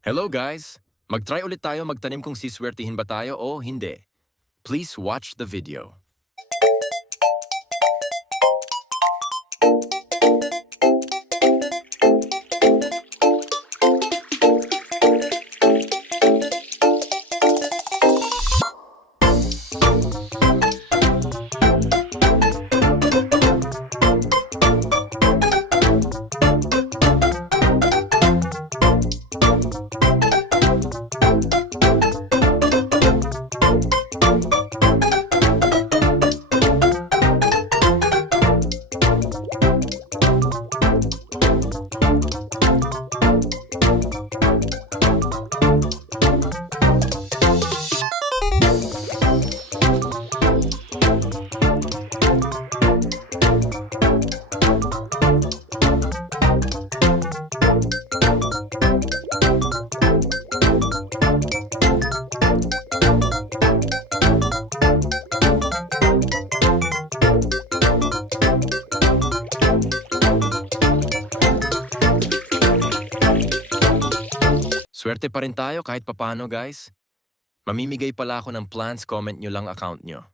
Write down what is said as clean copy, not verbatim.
Hello guys! Mag-try ulit tayo magtanim kung siswertihin ba tayo o hindi. Please watch the video. Swerte pa rin tayo kahit papano guys. Mamimigay pala ako ng plans, comment nyo lang account nyo.